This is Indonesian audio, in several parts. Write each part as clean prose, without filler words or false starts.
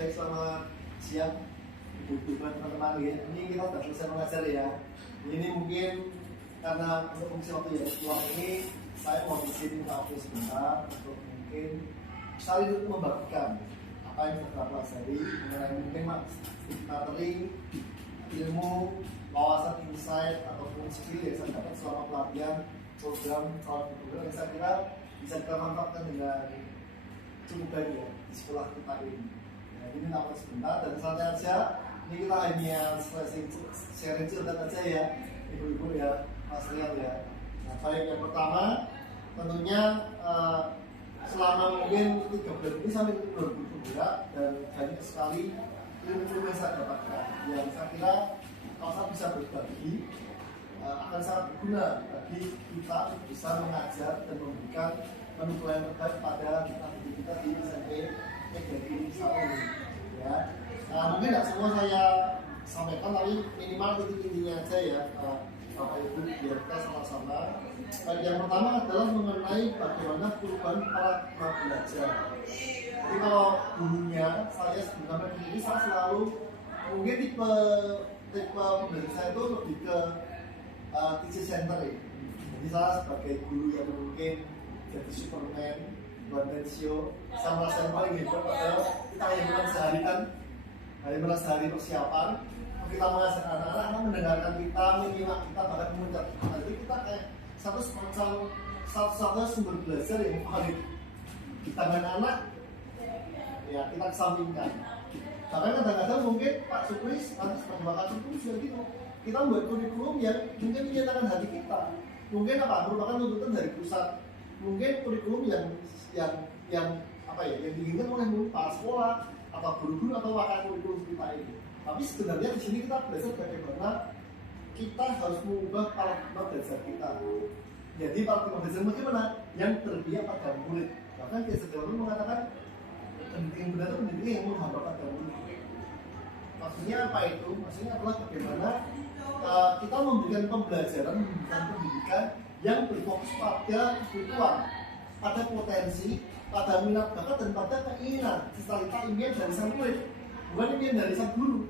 Baik, selamat siang ibu-ibu dan teman-teman ya. Ini kita sudah selesai mengajar ya. Ini mungkin karena untuk fungsi waktu yang luang ini saya mau izin waktu sebentar untuk mungkin saling membagikan apa yang kita pelajari mengenai mungkin materi, ilmu, wawasan, insight ataupun skill yang saya dapat selama pelatihan program yang saya kira bisa kita manfaatkan dengan cukup baik ya di sekolah kita ini. Nah, ini namanya sebentar dan santai aja. Ini kita hanya sharing cerita aja ya, ibu-ibu ya, Mas Rian ya. Nah, baik, yang pertama tentunya selama mungkin 3 bulan ini sampai bergerak dan banyak sekali ilmu yang saya dapatkan yang saya kira kalau saya bisa berbagi akan sangat berguna bagi kita untuk bisa mengajar dan memberikan penilaian terbaik pada kita di SMP Negeri 1 ya. Nah, mungkin tidak semua saya sampaikan, tapi minimal titik-titiknya aja ya Bapak Ibu biar kita sama-sama. Yang pertama adalah mengenai bagaimana perubahan paradigma belajar. Jadi kalau dulunya saya sebenarnya ini saya selalu mungkin tipe pembelajaran saya itu lebih ke teacher center ya. Jadi saya sebagai guru yang mungkin jadi Superman, buat show, saya merasa yang paling hebat padahal kita hanya bulan sehari persiapan, kita mengajar anak-anak mendengarkan kita, menyimak kita, bahkan mengucap kita. Jadi kita kayak satu-satunya sumber belajar yang valid di tangan anak, ya kita kesampingkan. Bahkan kadang-kadang mungkin Pak Supris nanti sebagai bakal Supris juga gitu, kita membuat kurikulum yang mungkin menyenangkan hati kita. Mungkin merupakan tuntutan dari pusat. Mungkin kurikulum yang diinginkan oleh kepala sekolah atau guru-guru atau wakil kurikulum kita ini. Tapi sebenarnya di sini kita belajar bagaimana kita harus mengubah paradigma belajar kita. Jadi paradigma belajar bagaimana? Yang terbiak pada murid. Bahkan Kiai mengatakan pendidikan benar itu pendidikan yang menghamba pada murid. Maksudnya apa itu? Maksudnya adalah bagaimana kita memberikan pembelajaran, memberikan pendidikan yang berfokus pada kebutuhan, pada potensi, pada minat bakat dan pada keinginan cita-cita impian dari sang murid, bukan impian dari sang guru.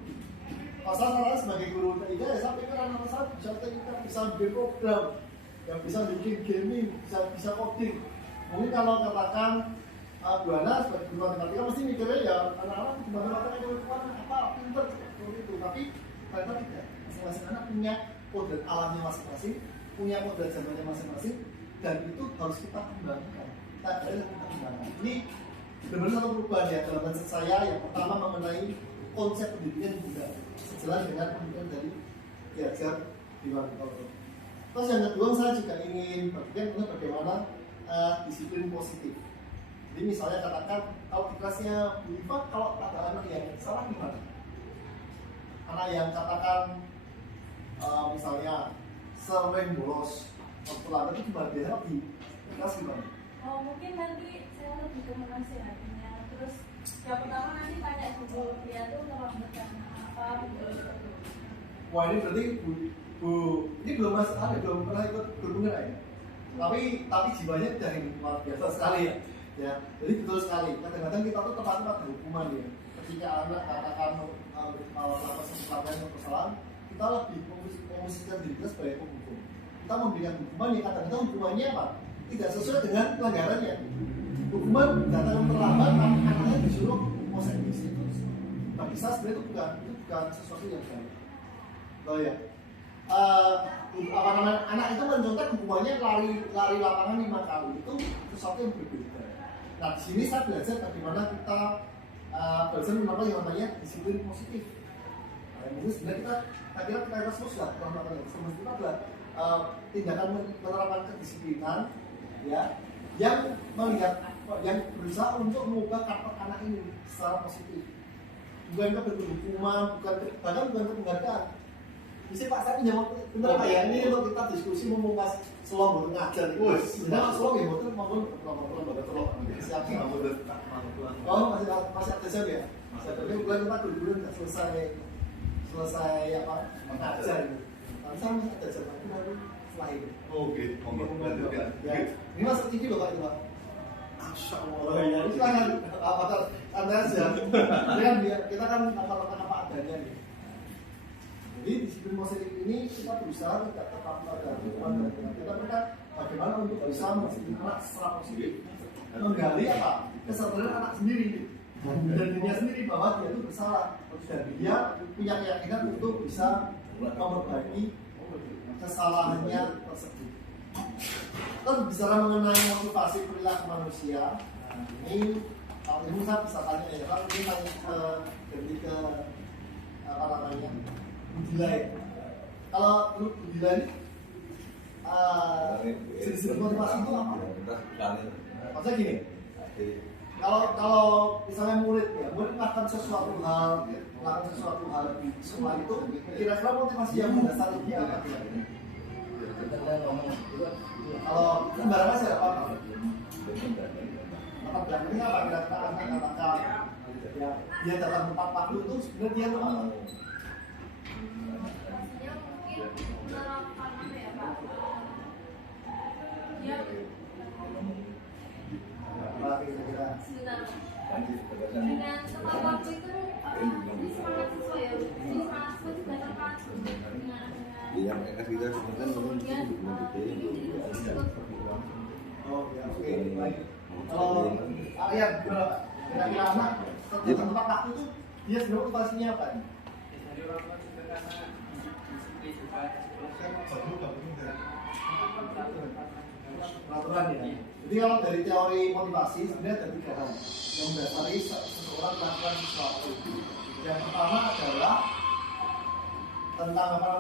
Pasal saya sebagai guru TIK ya saya pikir anak saya bisa bikin program, yang bisa bikin gaming, bisa coding. Mungkin kalau katakan Bu Ana sebagai guru matematika mesti mikirnya ya anak-anak di matematika itu apa pinter seperti itu, tapi ternyata tidak. Masing-masing anak punya kode alamnya masing-masing, punya modal zamannya masing-masing, dan itu harus kita kembangkan. Kita kembangkan. Ini benar-benar satu perubahan ya dalam mindset saya. Yang pertama mengenai konsep pendidikan juga sejalan dengan pendidikan dari diajar di Warnito. Terus yang kedua saya juga ingin bagikan bagaimana disiplin positif. Jadi misalnya katakan kalau di kelasnya Bu Iva, kalau ada anak yang salah gimana? Anak yang katakan misalnya sering bolos waktu lama itu gimana? Biasanya di kelas gimana? Oh, mungkin nanti saya lebih ke menasihatinya. Terus yang pertama nanti tanya dulu dia tuh terlambat karena apa gitu. Wah, ini berarti Bu ini belum belum pernah ikut guru ya? Tapi jiwanya dari luar biasa sekali ya. Ya, jadi betul sekali. Kadang-kadang kita tuh tepat pada hukuman ya. Ketika anak katakan melakukan sesuatu yang kesalahan, kita lebih memposisikan diri kita sebagai penghukum. Kita memberikan hukuman yang kadang-kadang hukumannya apa? Tidak sesuai dengan pelanggarannya. Hukuman datang terlambat, anaknya disuruh proses itu. Bagi saya sebenarnya itu bukan sesuatu yang baik. Tahu ya? Anak itu mencontoh hukumannya lari lapangan 5 kali, itu sesuatu yang berbeda. Nah, di sini saya belajar bagaimana kita belajar mengapa yang namanya disiplin positif. Nah, ini sebenarnya kita semua sudah pernah melakukan yang kita adalah tindakan menerapkan kedisiplinan ya, yang berusaha untuk mengubah karakter anak ini secara positif. Bukan ke hukuman, bahkan bukan ke penghargaan. Bisa Pak, saya pinjam bener Pak ya, ini untuk kita diskusi memungkas selong untuk ngajar. Nah, selong ya, betul maupun siap maupun. Oh, masih ada jam ya? Tapi bulan kita dulu nggak selesai apa mengajar. Tapi saya masih ada jam lagi setelah ini. Oke, Ini masuk TV loh Pak itu Pak. Masya Allah. Oh iya, silakan. Apa Anda aja. Kita kan apa adanya nih. Jadi disiplin positif ini kita berusaha tidak tetap pada lingkungan dan kita kan bagaimana untuk bisa mendisiplin anak secara positif, menggali apa kesadaran anak sendiri dan dirinya sendiri bahwa dia itu bersalah dan dia punya keyakinan untuk bisa memperbaiki kesalahannya tersebut. Kita bicara mengenai motivasi perilaku manusia. Nah, ini kalau ini saya bisa tanya ya, kalau ini tanya ke apa namanya? Budilai. Kalau menurut Budilai jenis motivasi itu apa? Maksudnya gini, kalau misalnya murid melakukan sesuatu hal di sekolah itu, kira-kira motivasi yang mendasar dia apa? Kalau sembarangan sih apa? Tempat belakangnya apa? Kira-kira anak-anak ya dia datang tempat waktu itu sebenarnya dia tuh apa? Pastinya mungkin menerapkan apa ya Pak? Ya Kira-kira sebentar. Dengan tepat waktu itu ini semangat siswa ya. Ini semangat siswa juga tepat dengan Yang kita sebenarnya kemudian ini jadi oh ya oke baik. Kalau Aryan kira-kira anak tempat waktu itu dia sebenarnya motivasinya apa nih? Peraturan ya. Jadi kalau dari teori motivasi sebenarnya ada 3 hal yang mendasari seseorang melakukan sesuatu. Yang pertama adalah tentang apa